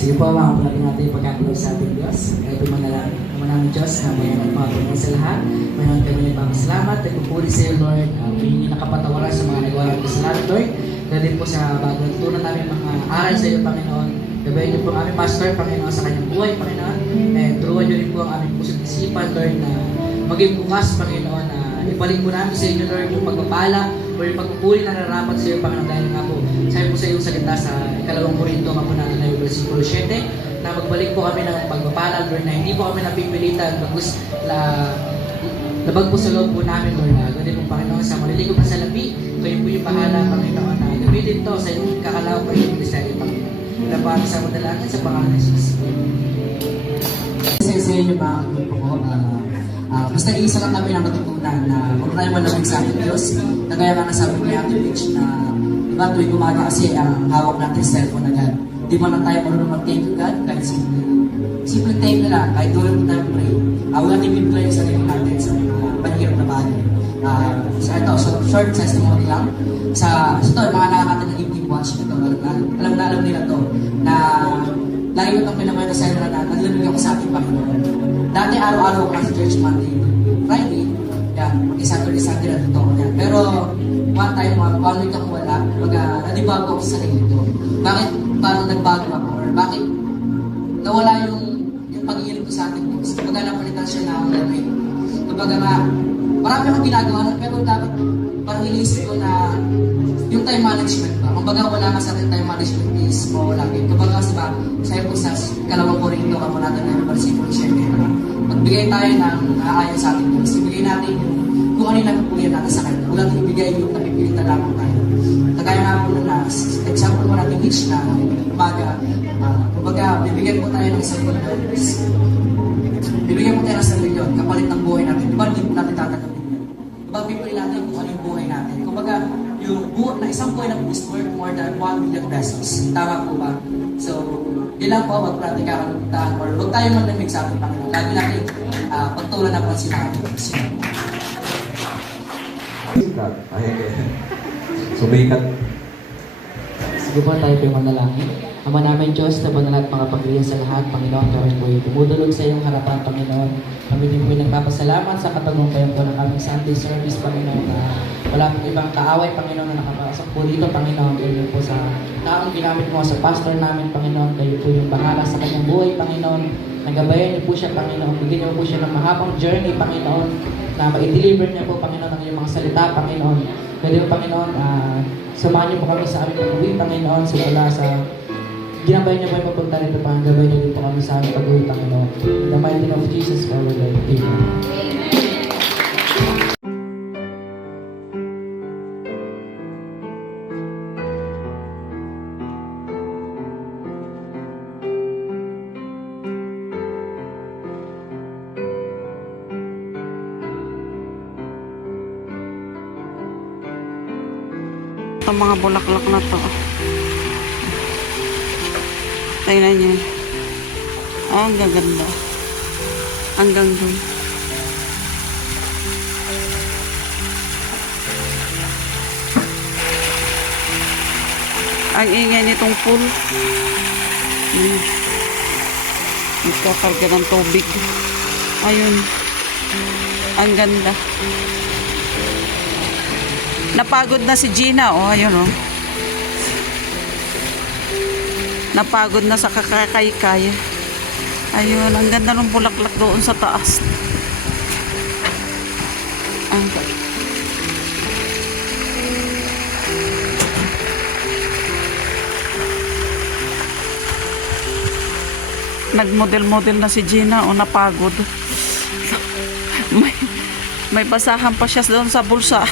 Sige po, mga kapatid natin pagkakulog sa ating Diyos. Kaya tumanalangin naman namin Diyos na may nagpapagod sa lahat. Mayroon kami nagpapasalamat. Nagpupuri sa iyo, Lord. Hindi nakapatawaran sa mga nagawa ng kasalanan, Lord. Kaya din po sa bago natutunan namin mga aral sa iyo, Panginoon. Gabayan niyo po ang aming pastor, Panginoon, sa kanyang buhay, Panginoon. And turuan niyo rin po ang aming puso't isipan, Lord, na maging bukas, Panginoon, na ibalik po namin sa inyo, Lord, yung pagpapala o yung pagpupuri na nararapat sa iyo, Panginoon, dahil nga po, sabi po sa iyong salita sa ikalawang Korinto, ako natin na yung versikulo 7, na magbalik po kami ng pagpapala, Lord, na hindi po kami napipilitan, labag po sa loob po namin, Lord, na ganoon po, Panginoon, sa maliligo pa sa labi, kayo po yung bahala, Panginoon, na gamitin to sa inyong kakalaw po yung Kristiyan, Panginoon. Napag sa madalagan sa pangalan ng Jesus. Sa inyo mga grupo ko, basta isa lang kami ng natutunan na kung tayo malamig sa ating Diyos, na kaya nga nasabi ni Ate Rich na diba tuwing umaga kasi ang hawak natin cellphone agad. Di ba na tayo marunong mag-thank you God? Kahit simple thank na lang, kahit doon mo tayo pray. Huwag natin bibigay yung sarili natin sa panghirap na bagay. So ito, short testimony lang. Sa ito, mga nakakata ng evening watch ito, alam nila to, na lagi ko itong pinakwento sa inyo na naglamig ako sa ating Panginoon. Dati araw-araw ako sa church Monday, Friday, yan, mag-Saturday, Sunday na dito ako yan. Pero one time, one week ako wala, nadibago ako sa sarili ko. Bakit parang nagbago ako? Or bakit nawala yung pag-iirip ko sa ating Diyos? Kumbaga napalitan siya na ang lamig. Kumbaga nga, marami akong ginagawa nun, pero dapat parang inisip ko na yung time management ba? Kumbaga wala ka sa ating time management is mawala din. Kumbaga kasi ba, sabi po sa ikalawang Korinto, kamo natin na yung versikulo 7, magbigay tayo ng aayon sa ating Diyos. Ibigay natin kung ano yung napipulian natin sa kanya. Huwag natin ibigay yung napipilitan lamang tayo. Kagaya nga po na example mo natin each na umaga, kumbaga bibigyan po tayo ng isang $1. Bibigyan po tayo ng $1,000,000 kapalit ng buhay natin. Diba hindi po natin tatanggapin yan? Diba pipili natin kung ano yung buhay natin? Kumbaga yung buhay na isang buhay na is worth more than 1,000,000 pesos. Tama po ba? So, yun lang po, wag po natin kakalimutan or wag tayo maglamig sa ating Panginoon. Lagi natin pagtulan na po sinabi. Sumikat. Sige po tayo po manalangin. Ama namin Diyos na banal at makapagliyan sa lahat, Panginoon, kami po dumudulog sa iyong harapan, Panginoon. Kami din po nagpapasalamat sa katagumpayan po ng aming Sunday service, Panginoon, na wala pong ibang kaaway, Panginoon, na nakapasok po dito, Panginoon. Kayo po sa taong ginamit mo sa pastor namin, Panginoon. Kayo po yung bahala sa kanyang buhay, Panginoon. Nagabayan niyo po siya, Panginoon. Bigyan niyo po siya ng mahabang journey, Panginoon, na ma-deliver niya po, Panginoon, ang iyong mga salita, Panginoon. Kaya po, Panginoon, samahan niyo po kami sa aming pag-uwi, Panginoon, simula sa ginabay niyo po yung papunta rito, Panginoon. Niyo din po kami sa aming pag-uwi, Panginoon. In the mighty name of Jesus, our Lord. Amen. Ang mga bulaklak na to. Tingnan niyo. Oh, ang gaganda. Hanggang dun. Ang ingay nitong pool. Nagkakarga ng tubig. Ayun. Ang ganda. Napagod na si Gina, oh, ayun, oh. Napagod na sa kakakaykay. Ayun, ang ganda ng bulaklak doon sa taas. Ang nagmodel-model na si Gina, oh, napagod. may basahan pa siya doon sa bulsa.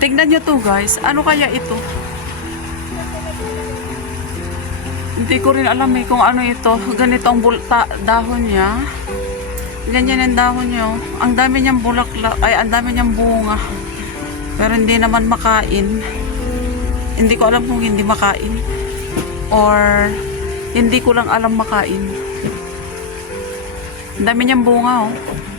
Tingnan nyo to guys, ano kaya ito? Hindi ko rin alam eh kung ano ito. Ganito ang dahon niya. Ganyan ang dahon niya. Ang dami niyang bulaklak, ay ang dami niyang bunga. Pero hindi naman makain. Hindi ko alam kung hindi makain or hindi ko lang alam makain. Ang dami niyang bunga, oh.